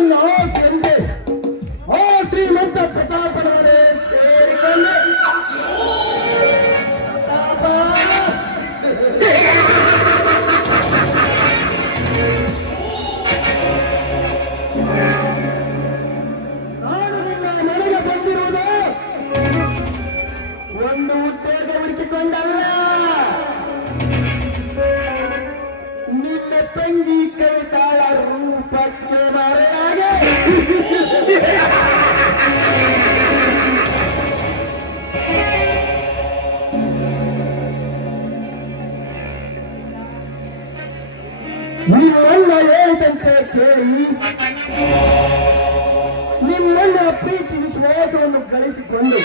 ನನ್ನ ಆಸೆಯಂತೆ ಆ ಶ್ರೀಮಂತ ಪ್ರತಾಪನವರೇ ಸೇರಿಕೊಂಡೆ. ಪ್ರತಾಪ, ನಾನು ನಿನ್ನ ನನಗೆ ಬಂದಿರುವುದು ಒಂದು ಉದ್ಯೋಗ ಹುಡುಕಿಕೊಂಡಲ್ಲ, ನಿನ್ನ ತಂಗಿ ಕವಿತಾಳ ರೂಪಕ್ಕೆ ಮರೆಯಾಗೆ. ನಿಮ್ಮಣ್ಣ ಹೇಳಿದಂತೆ ಕೇಳಿ ನಿಮ್ಮಣ್ಣ ಪ್ರೀತಿ ವಿಶ್ವಾಸವನ್ನು ಗಳಿಸಿಕೊಂಡು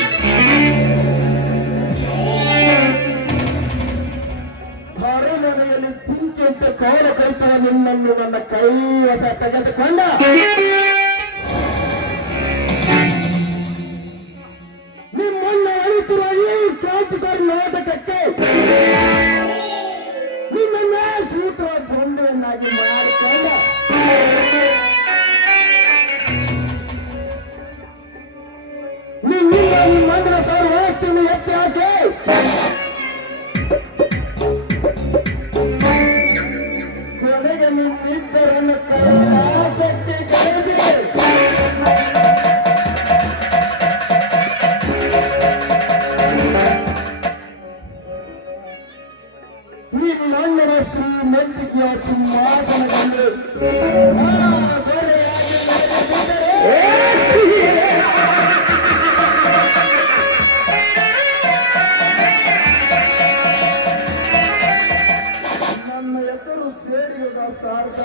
ಅರಮನೆಯಲ್ಲಿ ಚಿಂತೆಯಂತೆ ಕಾಲ ಕೈತವ ನಿನ್ನನ್ನು ನನ್ನ ಕೈವಶ ತೆಗೆದುಕೊಂಡ ನಿಮ್ಮಣ್ಣ ಅಳಿತಿರುವ ಈ ಕ್ರಾಂತಿಕಾರಿ ನಾಟಕಕ್ಕೆ ನಿನ್ನ ಸೂತ್ರ ಬೊಂಬೆಯನ್ನಾಗಿ ಮಾಡಿಕೊಂಡ. ನಿನ್ನಿಂದ ನಿಮ್ಮಂದಿನ ಸರ್ವೋಕ್ತಿಯನ್ನು ಎತ್ತಿ ಹಾಕಿ ಕೊನೆಗೆ ನಿಮ್ಮಿಬ್ಬರನ್ನು ಕೈಲಾಸಕ್ಕೆ ಕಳಿಸಿ ನಿಮ್ಮಣ್ಣನ ಶ್ರೀಮಂತಿಕೆಯ ಸಿಂಹಾಸನದಲ್ಲಿ ನನ್ನ ಹೆಸರು ಸೇಡಿಗದ ಸಾರ್ಥ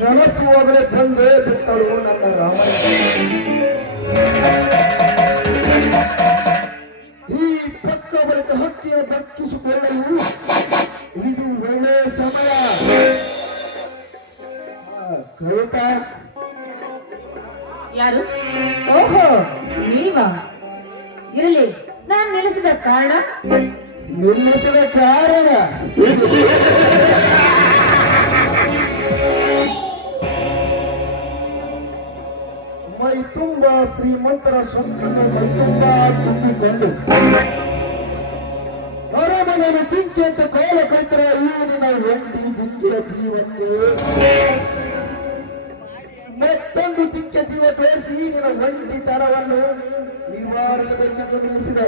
ನೆನಸುವಾಗಲೇ ಬಂದೇ ಬಿಟ್ಟಳು ನನ್ನ ರಾಮಯ್ಯ. ಈ ಪಕ್ಕ ಬಳಿಕ ಹಕ್ಕಿಯ ದಕ್ಕಿಸಿಕೊಳ್ಳಲು ಇದು ಒಳ್ಳೆಯ ಸಮಯ. ಕವಿತಾ, ಯಾರು? ಓಹೋ, ನೀವಾ? ಇರಲಿ, ನಾನು ನೆಲೆಸಿದ ಕಾರಣ ನಿಲ್ಲಿಸಿದ ಕಾರಣ ಮೈ ತುಂಬ ಶ್ರೀಮಂತರ ಸೊಕ್ಕನ್ನು ಮೈ ತುಂಬ ತುಂಬಿಕೊಂಡು ಅರಮನೆಯಲ್ಲಿ ಜಿಂಕೆ ಅಂತ ಕಾಲ ಕಳಿತರ ಈ ನಿನ್ನ ಒಂಟಿ ಜಿಂಕೆಯ ಜೀವಕ್ಕೆ ಮತ್ತೊಂದು ಜಿಂಕೆ ಜೀವ ತೋರಿಸಿ ನಿನ್ನ ಒಂಟಿತನವನ್ನು ನಿವಾರಿಸಬೇಕೆಂದು ನಿಲ್ಲಿಸಿದೆ.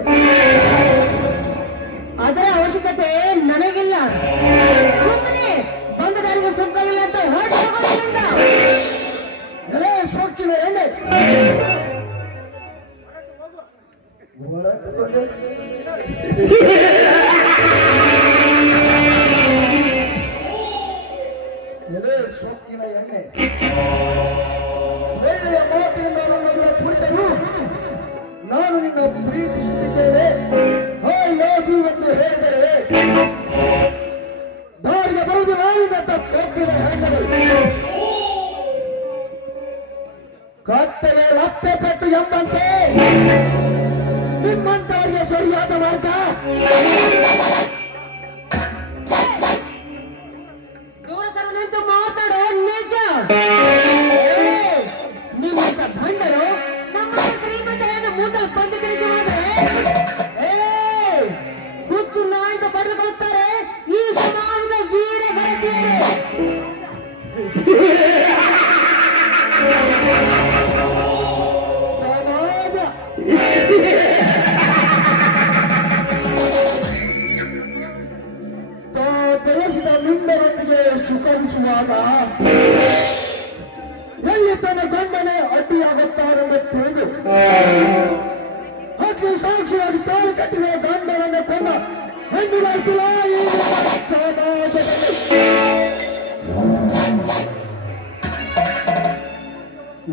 ಅದರ ಅವಶ್ಯಕತೆ ನನಗಿಲ್ಲ. ಸುಮ್ಮನೆ ಬಂದ ದಾರಿಗೆ ಸುಖವಿಲ್ಲ ಅಂತ ಹೊರಟುಕೊಳ್ಳಿಲ್ಲ. ಎಲೆ ಸೋಕಿನ ಎಣ್ಣೆ ಹೊರಟು ಹೋಗಿ ಎಲೆ ಸೋಕಿನ ಎಣ್ಣೆ ಒಳ್ಳೆಯ ಮಾತಿನಿಂದ ನನ್ನನ್ನು ಪುರುಷರು ನಾನು ನಿನ್ನ ಪ್ರೀತಿಸುತ್ತಿದ್ದೇನೆ ಐ ಲವ್ ಯು ಎಂದು ಹೇಳಿದರೆ ದಾರಿಗೆ ಬರುವುದು ನಾನಿನಂತ ಕೊಬ್ಬಿದ ಹೆಣ್ಣರು ಕತ್ತೆಗೆ ಲತ್ತೆ ಪೆಟ್ಟು ಎಂಬಂತೆ ನಿಮ್ಮಂತವರಿಗೆ ಸರಿಯಾದ ಮಾರ್ಗ. ದೂರ ಸರ ನಿಂತು ಮಾತಾಡೋ ನಿಜ. ನಿಮ್ಮಂತ ಭಂಡರು ನಮ್ಮ ಶ್ರೀಮಂತರನ್ನು ಮೂಟಲ್ ಬಂದಿದ್ದ ನಿಜವಾದ್ರೆ ಹುಚ್ಚು ನಾಯಿಂದ ಪಡೆದುಕೊಳ್ಳುತ್ತಾರೆ ಈ ಸಮಾಜದ ವೀರ ಭಾರತೀಯರು. ಸಮಾಜ ಬೆಳೆಸಿದ ನಿಂಬರೊಂದಿಗೆ ಸುಖಿಸುವಾಗ ಎಲ್ಲಿ ತನ್ನ ಗಂಡನೇ ಅಡ್ಡಿಯಾಗುತ್ತಾರೆಂದು ತಿಳಿದು ಅತಿ ಸಾಕ್ಷಿಯಾಗಿ ತಾಳಿ ಕಟ್ಟಿರುವ ಗಂಡನನ್ನು ಕೊಂದ ಹೆಣ್ಣುಗಾಯ್ತಿಲ್ಲ ಈ ಸಮಾಜದಲ್ಲಿ.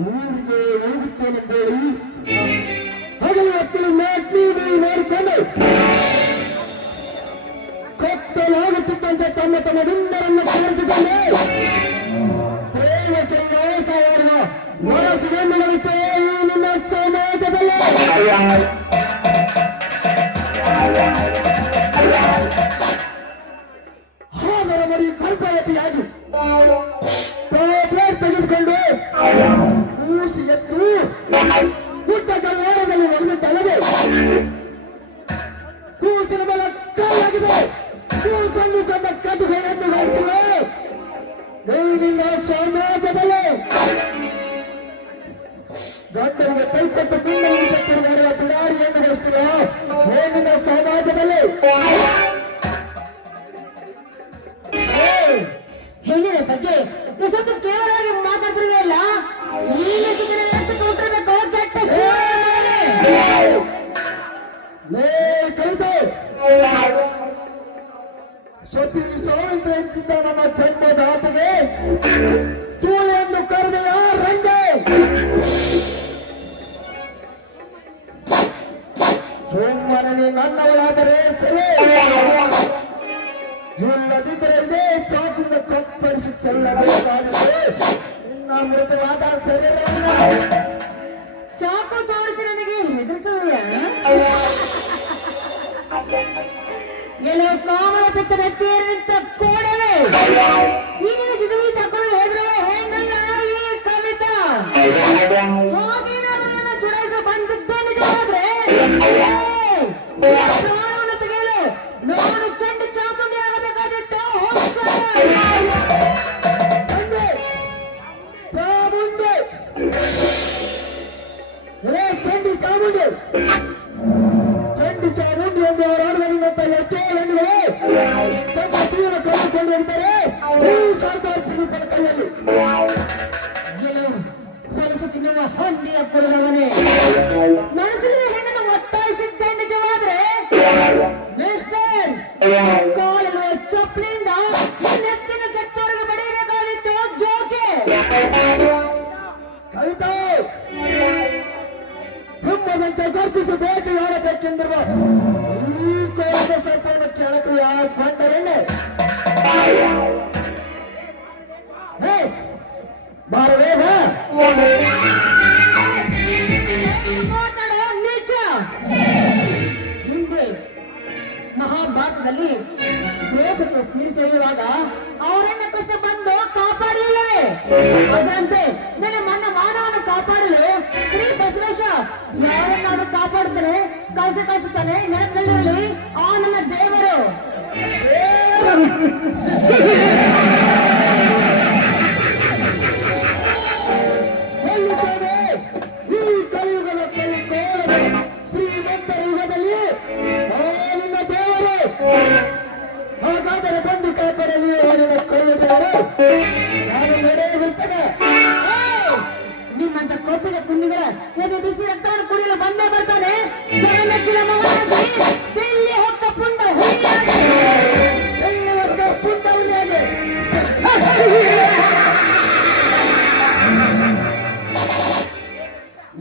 ಊರಿಗೆ ಹೋಗುತ್ತೇನೆಂದೇಳಿ ಹಗಲು ಹೊತ್ತಿನ ಮಾಡಿಕೊಂಡು ಕತ್ತಲಾಗುತ್ತಿದ್ದಂತೆ ತಮ್ಮ ತಮ್ಮ ದಿಂಡರನ್ನು ಸೇರಿಸಿಕೊಂಡು ಪ್ರೇಮ ಚಂದ್ರಾಸವರನ್ನ ಮನಸ್ಸಿಗೆ ಏನು ನಡೆಯುತ್ತೆ ನಿನ್ನ ಸಮಾಜದಲ್ಲಿ? ಹಾಗರ ಮಡಿ ಕಲ್ಪಾಯತಿಯಾಗಿ ಪ್ಲೇಟ್ ತೆಗೆದುಕೊಂಡು ಕೂಸಿ ಎತ್ತು ಗುಡ್ಡ ಜಲ್ವಾರದಲ್ಲಿ ಒಗೆದಿದ್ದಲ್ಲದೆ ಕೂಸಿನ ಮೇಲೆ ಕಲ್ಲಾಗಿದೆ. ಕೂಸನ್ನು ಕಂಡ ಕದುಗಳನ್ನು ಮಾಡ್ತಿವೆ ನಿನ್ನ ಸಮಾಜದಲ್ಲಿ. ಗಂಡನಿಗೆ ಕೈಕೊಟ್ಟು ಪಿಂಡ ಮಾಡುವ ಬಿಡಾರಿಯನ್ನು ನಡೆಸ್ತಿರೋ ನಿನ್ನ ಸಮಾಜದಲ್ಲಿ. ಹೆಣ್ಣಿನ ಬಗ್ಗೆ ಇಷ್ಟೊಂದು ಕೇವಲವಾಗಿ ಮಾತಾಡ್ತಿರಲಿಲ್ಲ. ನೀನು ಕೊಟ್ಟಿರ್ಬೇಕು ಕೆಟ್ಟ ಕಲಿತು ಸತಿ ಸಾವಿರ ಇದ್ದಿದ್ದ ನಮ್ಮ ಜನ್ಮದ ಆತಗೆ ಸೂಳೆಂದು ಕರೆದೆಯ ರಂಗೆ. ಸುಮ್ಮನೆ ನೀ ನನ್ನವಳಾದರೆ ಸರಿ, ಇಲ್ಲದಿದ್ದರೆ ಇದೇ ಚಾಕುವಿನ ಕತ್ತರಿಸಿ ಚೆಲ್ಲಬೇಕಾಗಿದೆ. ನಿನ್ನ ಮೃತವಾದ ಶರೀರವನ್ನ ಚಾಕು ತೋರಿಸಿ ನನಗೆ ಹೆದರಿಸುವುದ? ಎಲ್ಲೋ ಕಾಮಳ ಪಿತ್ತನ ತೇರಿನಿಂತ ಕೋಡವೆ ಈಗಿನ ಜಿಜುವಿ ಚಾಕುಗಳು ಹೋದ್ರೆ ಹೆಣ್ಣಲ್ಲ ಈ ಕವಿತ ಹೋಗಿ ನಾನು ಚುಡಾಯಿಸ ಬಂದಿದ್ದೆ ನಿಜವಾದ್ರೆ ಪ್ರಾಣವನ್ನು ತೆಗೆಯಲು ನಾನು ಚೆಂಡು ಚಾಕುಗೆ ಆಗಬೇಕಾದಿತ್ತು. ಚಾಮುಂಡಿ ಚಂಡಿ ಚಾಮುಂಡಿ ಚಂಡಿ ಚಾಮುಂಡಿ ಎಂದು ಹೋರಾಡುವಂತ ಎಷ್ಟೋ ಹೆಣ್ಣುಗಳು ತಮ್ಮ ಜೀವನ ಕಳೆದುಕೊಂಡು ಇರ್ತಾರೆ ಈ ಸರ್ದಾರ್ ಪ್ರದೀಪನ ಕೈಯಲ್ಲಿ. ಹೊಲಸು ತಿನ್ನುವ ಹೊಂದಿಯ ಕುಲದವನೇ ಮನಸ್ಸಲ್ಲಿ ಹೆಣ್ಣನ್ನು ಒತ್ತಾಯಿಸಿದ್ದೆ ನಿಜವಾದ್ರೆ ಮಿಸ್ಟರ್ ಕಾಲಿರುವ ಚಪ್ಪಲಿಯಿಂದ ನೆತ್ತಿನ ಕೆಟ್ಟವರಿಗೆ ಬಡಿಯಬೇಕಾದಿತ್ತು ಜೋಕೆ. ಕವಿತಾ ಸಿಂಹದಂತೆ ಗರ್ಜಿಸಿ ಬೇಟೆಯಾಡಬೇಕೆಂದಿರುವ ಈ ಕೋಲದ ಸತ್ಯವನ್ನು ಕೆಳಕು ಯಾವ ಬಂಡರೆಣ್ಣೆ ಬಾರವೇನ ಮಾತಾಡೋ ನಿಜ. ಹಿಂದೆ ಮಹಾಭಾರತದಲ್ಲಿ ದ್ರೌಪದಿಯ ಸಿರಿ ಸೆಳೆಯುವಾಗ ಅವರನ್ನ ಕೃಷ್ಣ ಬಂದು ಕಾಪಾಡಲಿಲ್ಲವೇ? ಅದರಂತೆ ನನ್ನ ಮನ್ನ ಮಾನವನ ಕಾಪಾಡಲು ಶ್ರೀ ಬಸವೇಶ ಯಾರನ್ನಾರು ಕಾಪಾಡುತ್ತಾನೆ, ಕಳಿಸುತ್ತಾನೆ. ನೆನಪಿನಲ್ಲಿರಲಿ ಆ ನನ್ನ ದೇವರು. ಹೇಳುತ್ತೇನೆ ಈ ಕಲಿಯುಗದ ಕೋಲದ ಶ್ರೀಮಂತ ಯುಗದಲ್ಲಿ ನಿನ್ನ ದೇವರು. ಹಾಗಾದರೆ ಬಂದು ಕಾಪಾಡಲಿ ನಿನ್ನ ಕಲ್ಲು ದೇವರು. ನಾನು ನಡೆಯುತ್ತೇನೆ. ನಿಮ್ಮಂತ ಕೋಪಿನ ಕುಂಡಿಗಳ ಎದೆ ಬಿಸಿ ರಕ್ತವನ್ನು ಕುಡಿಯಲು ಬಂದೇ ಬರ್ತಾನೆ. ಜಗಮೆಚ್ಚಿನ ಮಗನಾಗಿ ಬೆಳ್ಳಿ ಹೊಕ್ಕ ಪುಂಡ ಹುಲಿಯಾಗಿ ಬೆಳ್ಳಿ ಹೊಕ್ಕ ಪುಂಡ ಹುಲಿಯಾಗಿ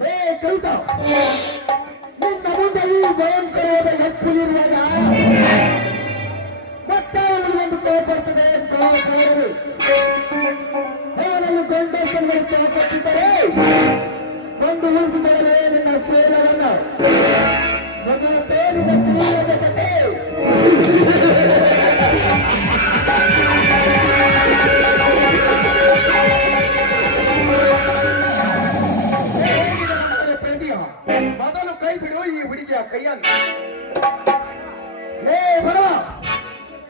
ಲೇ ಕವಿತಾ, ನಿನ್ನ ಮುಂದೆ ಈ ಭಯಂಕರವಾದ ಹೆಪ್ಪುಲಿರುವಾಗ ಮತ್ತೆ ಅವನಿಗೆ ಒಂದು ಕೋಪ ಬರ್ತದೆ. ಕೋಪದಲ್ಲಿ ಅವನನ್ನು ಗೊಂಡೇಶನ್ ಮೇಲೆ ಕೊಟ್ಟಿದ್ದರೆ ಬಂದು ಉಳಿಸಿಕೊಳ್ಳಲೇ ನಿನ್ನ ಸೇಲವನ್ನು ಮಗುತ್ತೆ ನಿನ್ನ ಜೀವನದ ಕತೆ. ಮೊದಲು ಕೈ ಬಿಡು ಈ ಹುಡುಗಿಯ ಕೈಯನ್ನು. ಲೇ ಬಡವ,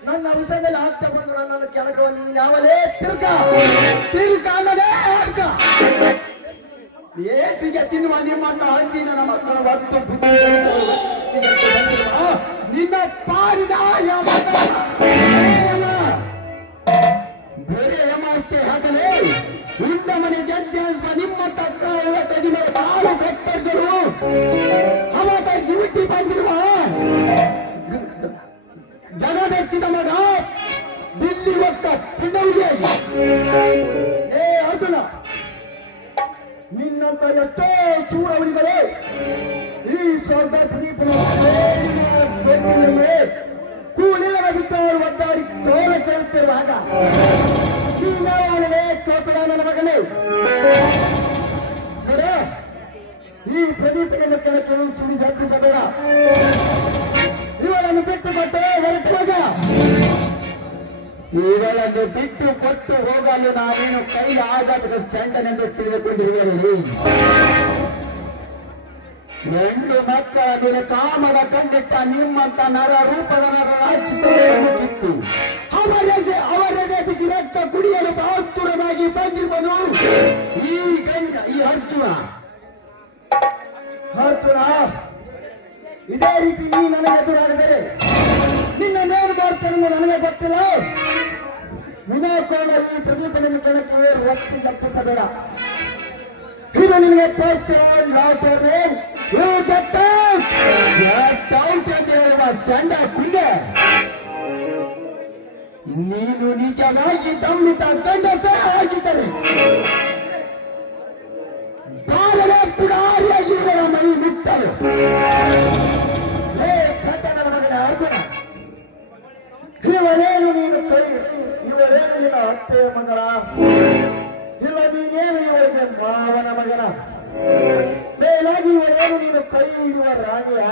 ನನ್ನ ವಿಷಯದಲ್ಲಿ ಆಗ್ತಾ ಬಂದು ನನ್ನನ್ನು ಕೆಳಗೆ ಬಂದು ಯಾವಲೇ ತಿರ್ಕ ಅಲ್ಲದೆ ಅಡ್ಕ ಏಚಿಗೆ ತಿನ್ನುವ ನಿಮ್ಮನ್ನ ಹಂದಿ ನನ್ನ ಮಕ್ಕಳ ಒಟ್ಟು ಬುದ್ಧಿ ನಿನ್ನ ಪಾಲಿನ ಬೇರೆ ಯಮ ಅಷ್ಟೇ ಹಾಕಲೇ ಇಂದ ಮನೆ ಜಡ್ಜ ನಿಮ್ಮ ತಕ್ಕ ಕಡಿಮೆ ಕಾಲು ಕತ್ತರಿಸಲು ಅವತರಿಸಿ ಹುಟ್ಟಿ ಬಂದಿರುವ ಜಗದೆಚ್ಚಿದ ಮಗ ದಿಲ್ಲಿ ಒಕ್ಕ ಪುಂಡವಿಯಾಗಿ. ಏ ಅರ್ಜುನ, ನಿನ್ನಂತ ಎಷ್ಟೋ ಶೂರವರಿಗಳು ಈ ಸರ್ದಾರ್ ಪ್ರದೀಪನ ತೊಟ್ಟಿನಲ್ಲಿ ಕೂಲಿಗಳ ಬಿದ್ದವರು ಒದ್ದಾಡಿ ಕೋಲ ಕೇಳುತ್ತಿರುವಾಗ ನೀನಾಗಲೇ ಕೋಚಡ ನನ್ನ ಮಗನೇ. ನೋಡೇ ಬಿಟ್ಟು ಕೊಟ್ಟು ಹೋಗಲು ನಾನೇನು ಕೈಲಿ ಆಗದ ಸೆಂಡನೆಂದು ತಿಳಿದುಕೊಂಡಿರುವೆ. ಹೆಣ್ಣು ಮಕ್ಕಳ ಮೇಲೆ ಕಾಮದ ಕಂಡಿಟ್ಟ ನಿಮ್ಮಂತ ನರ ರೂಪದ ನರ ರಾಕ್ಷಸರನ್ನು ಕಿತ್ತು ಅವರದೇ ಬಿಸಿ ರಕ್ತ ಕುಡಿಯಲು ಬಹತ್ತುರನಾಗಿ ಬಂದಿರುವನು ಈ ಅರ್ಜುನ. ಇದೇ ರೀತಿ ನೀ ನನಗೆ ಎದುರಾಡಿದರೆ ನಿನ್ನೇನು ಮಾಡ್ತೇನೆ ನನಗೆ ಗೊತ್ತಿಲ್ಲ. ವಿನಾಕೋಣ ಈ ಪ್ರದೀಪನ ಕಣಕ್ಕೆ ಒತ್ತಿ ತಪ್ಪಿಸಬೇಡ. ಇದು ನಿನಗೆ ಫಸ್ಟ್ ಲಾಟ್ ಅಂತ ಹೇಳುವ ಚಂಡ ಕುಂಡೆ. ನೀನು ನಿಜವಾಗಿ ದಮ್ಮಿತ ಗಂಡಸ ಆಗಿದ್ದರೆ ಬಾಲನೆ ಪುಡಾರಿಯಾಗಿ ಇವರ ಮೈ ಮುಟ್ಟರು. ಕಟ್ಟಣದ ಮಗನ ಅರ್ಜುನ, ಇವರೇನು ನಿನ್ನ ಅತ್ತೆಯ ಮಗಳ, ಇಲ್ಲ ನೀನೇನು ಇವರಿಗೆ ಮಾವನ ಮಗನ, ಮೇಲಾಗಿ ಇವರೇನು ನೀನು ಕೈ ಹಿಡಿಯುವ ರಾಣಿಯ.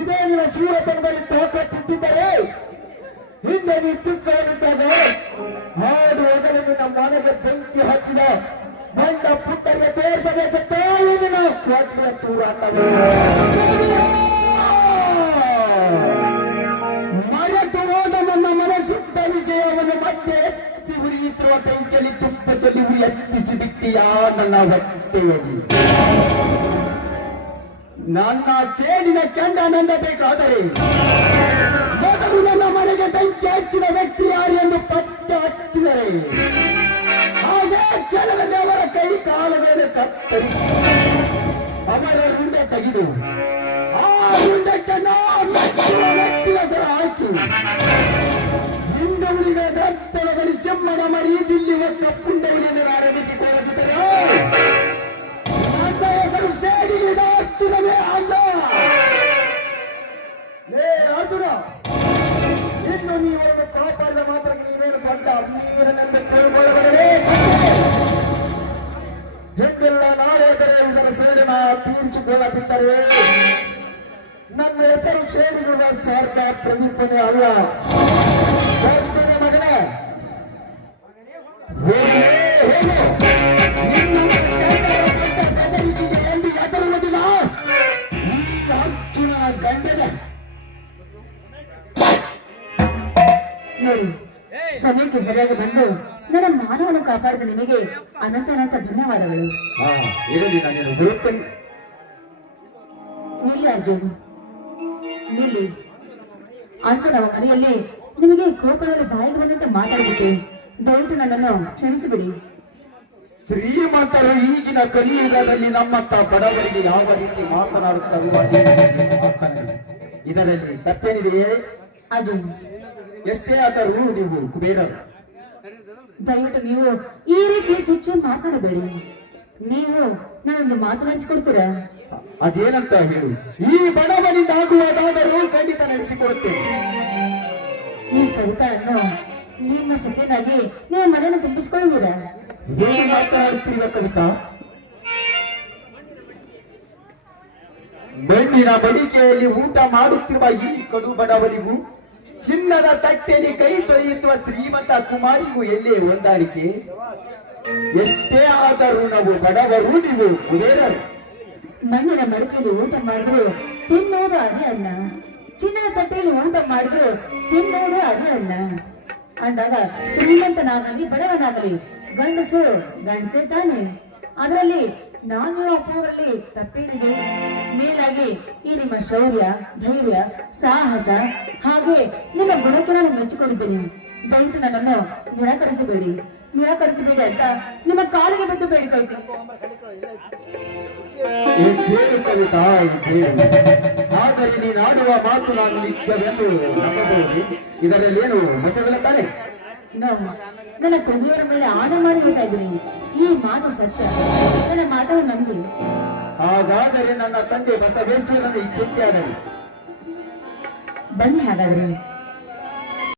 ಇದೇ ನಿನ್ನ ಶೂರಪಣದಲ್ಲಿ ತಾಕತ್ತಿದ್ದರೆ ಹಿಂದೆ ನೀ ಚಿಕ್ಕವನಿದ್ದಾಗ ಹಾಡು ಹೋಗಲು ನಿನ್ನ ಮನೆಗೆ ಬೆಂಕಿ ಹಚ್ಚಿದ ಬಂಡ ಪುಟ್ಟರಿಗೆ ತೋರಿಸಬೇಕು ತಾಯಿ ನಿನ್ನ ಕೋಟೆಯ ತೂರ ಮರೆತು ಹೋದ ನನ್ನ ಮನಸ್ಸುತ್ತ ವಿಷಯವನ್ನು ಮತ್ತೆ ಎತ್ತಿ ಉರಿಯುತ್ತಿರುವ ಬೆಂಕಿಯಲ್ಲಿ ತುಪ್ಪ ಚೆಲ್ಲಿ ಉರಿ ಎತ್ತಿಸಿ ಬಿಟ್ಟಿಯಾ ನನ್ನ ಹೊಟ್ಟೆಯಲ್ಲಿ. ನನ್ನ ಸೇಡಿನ ಕೆಂಡ ನಂದಬೇಕಾದರೆ ಮೊದಲು ನನ್ನ ಮನೆಗೆ ಬೆಂಕಿ ಹಚ್ಚಿದ ವ್ಯಕ್ತಿ ಯಾರು ಎಂದು ಪತ್ತೆ ಹತ್ತಿದರೆ ಹಾಗೆ ಕ್ಷಣದಲ್ಲಿ ಅವರ ಕೈ ಕಾಲುಗಳನ್ನು ಕತ್ತರಿಸಿ ಅವರ ರುಂಡೆ ತೆಗೆದು ಆ ರುಂಡಕ್ಕೆ ವ್ಯಕ್ತಿಯ ಹೆಸರು ಹಾಕಿ ಹಿಂದೂಳಿಗೆ ರಕ್ತದಲ್ಲಿ ಸಿಂಹನ ಮರಿ ದಿಲ್ಲಿ ಒಕ್ಕ ಪುಂಡವಲಿಯನ್ನು ಆರಂಭಿಸಿಕೊಳ್ಳುತ್ತಿದ್ದರೆ ನನ್ನ ಹೆಸರು ಸೇಡಿಗಿದ ಅರ್ಜುನವೇ ಅಲ್ಲ. ಅರ್ಜುನ, ಇನ್ನು ನೀವನ್ನು ಕಾಪಾಡಿದ ಮಾತ್ರ ನೀವೇನು ದೊಡ್ಡ ಅಮ್ಮೀರನೆಂದು ತಿಳ್ಕೊಳ್ಳಬಾರದೆ. ಹಿಂದೆಲ್ಲ ನಾಳೆ ಇದರ ಸೇಡಿನ ತೀರಿಸಿಕೊಳ್ಳದಿದ್ದರೆ ನನ್ನ ಹೆಸರು ಸೇಡಿಗಳ ಸರ್ಕ ಪ್ರದೀಪನೇ ಅಲ್ಲ. ಮಗನೇ ಎಂದು ಎದುರುವುದಿಲ್ಲ. ಈ ಅರ್ಜುನನ ಗಂಡನ ನೋಡಿ, ಸಮಯಕ್ಕೆ ಸರಿಯಾಗಿ ಬಂದು ನನ್ನ ಮಾನವನ್ನು ಕಾಪಾಡಿದ ನಿಮಗೆ ಅನಂತ ಅನಂತ ಧನ್ಯವಾದಗಳು. ನಿಲ್ಲಿ ಅರ್ಜುನ್, ನಿಲ್ಲಿ. ಅಂತ ನಮ್ಮ ಮನೆಯಲ್ಲಿ ನಿಮಗೆ ಕೋಪದಲ್ಲಿ ಬಾಯಿಗೆ ಬಂದಂತೆ ಮಾತಾಡ್ಬಿಟ್ಟು ದಯವಿಟ್ಟು ನನ್ನನ್ನು ಕ್ಷಮಿಸಿಬಿಡಿ. ಶ್ರೀಮಂತರು ಈಗಿನ ಕಲಿಯುಗದಲ್ಲಿ ನಮ್ಮಂತ ಬಡವರಿಗೆ ಯಾವ ರೀತಿ ಮಾತನಾಡುತ್ತಾರೆ ಇದರಲ್ಲಿ ತಪ್ಪೇನಿದೆಯೇ? ಅರ್ಜುನ್, ಎಷ್ಟೇ ಆದರೂ ನೀವು ಕುಬೇರರು. ದಯವಿಟ್ಟು ನೀವು ಈ ರೀತಿ ಚುಚ್ಚು ಮಾತನಾಡಬೇಡಿ. ನೀವು ನನ್ನನ್ನು ಮಾತನಾಡಿಸಿಕೊಡ್ತೀರಾ? ಅದೇನಂತ ಹೇಳಿ, ಈ ಬಡವನಿಂದ ಆಗುವುದಾದರೂ ಖಂಡಿತ ನಡೆಸಿಕೊಡುತ್ತೇನೆ. ಈ ಕವಿತವನ್ನು ನಿಮ್ಮ ಸತ್ಯನಾಗಿ ನೀವು ಮನೆಯನ್ನು ತುಂಬಿಸಿಕೊಳ್ಳುವುದಾ? ಹೇಗೆ ಮಾತನಾಡುತ್ತಿರುವ ಕವಿತಾ? ಮಣ್ಣಿನ ಬಡಿಕೆಯಲ್ಲಿ ಊಟ ಮಾಡುತ್ತಿರುವ ಈ ಕಡು ಬಡವನಿಗೂ ಚಿನ್ನದ ತಟ್ಟೆಯಲ್ಲಿ ಕೈ ತೊಳೆಯುತ್ತಿರುವ ಶ್ರೀಮಂತ ಕುಮಾರಿಗೂ ಎಲ್ಲೇ ಹೊಂದಾಣಿಕೆ? ಎಷ್ಟೇ ಆದರೂ ನಾವು ಬಡವರು, ನೀವು ಕುಬೇರರು. ಮಣ್ಣಿನ ಮಡಿಕೆಯಲ್ಲಿ ಊಟ ಮಾಡಿದ್ರು ತಿನ್ನೋದು ಅದೇ ಅನ್ನ, ಚಿನ್ನದ ತಟ್ಟೆಯಲ್ಲಿ ಊಟ ಮಾಡಿದ್ರು ತಿನ್ನೋದು ಅದೇ ಅನ್ನ ಅಂದಾಗ ಶ್ರೀಮಂತನಾಗಲಿ ಬಡವನಾಗಲಿ ಗಂಡಸು ಗಂಡಸೇ ತಾನೆ. ಅದರಲ್ಲಿ ನಾನು ಒಪ್ಪುವುದರಲ್ಲಿ ತಪ್ಪೇನಿದೆ? ಮೇಲಾಗಿ ಈ ನಿಮ್ಮ ಶೌರ್ಯ, ಧೈರ್ಯ, ಸಾಹಸ ಹಾಗೆ ನಿಮ್ಮ ಗುಣಕ್ಕೆ ನಾನು ಮೆಚ್ಚಿಕೊಂಡಿದ್ದೇನೆ. ದಯವಿಟ್ಟು ನನ್ನನ್ನು ನಿರಾಕರಿಸಬೇಡಿ ಅಂತ ನಿಮ್ಮ ಕಾಲಿಗೆ ಬಿದ್ದು ಬೇಡಿಕೊಳ್ತೀನಿ. ಆದರೆ ನೀನಾಡುವ ಮಾತು ನಾನು ನಿತ್ಯವೆಂದು ನಂಬಬಹುದು. ಇದರಲ್ಲೇನು ಮಸವಿಲ್ಲ ತಾನೆ? ನನ್ನ ಕುಡಿಯವರ ಮೇಲೆ ಆದ ಮಾಡಿ ಹೇಳ್ತಾ ಇದ್ದೀನಿ. ಈ ಮಾತು ಸತ್ಯ, ನನ್ನ ಮಾತನ್ನು ನಂಬಿ. ಹಾಗಾದರೆ ನನ್ನ ತಂದೆ ಬಸವೇಶ್ವರನ ಈ ಚಿಂತೆ ಆಗಲಿ. ಬನ್ನಿ ಹಾಗಾದ್ರೆ.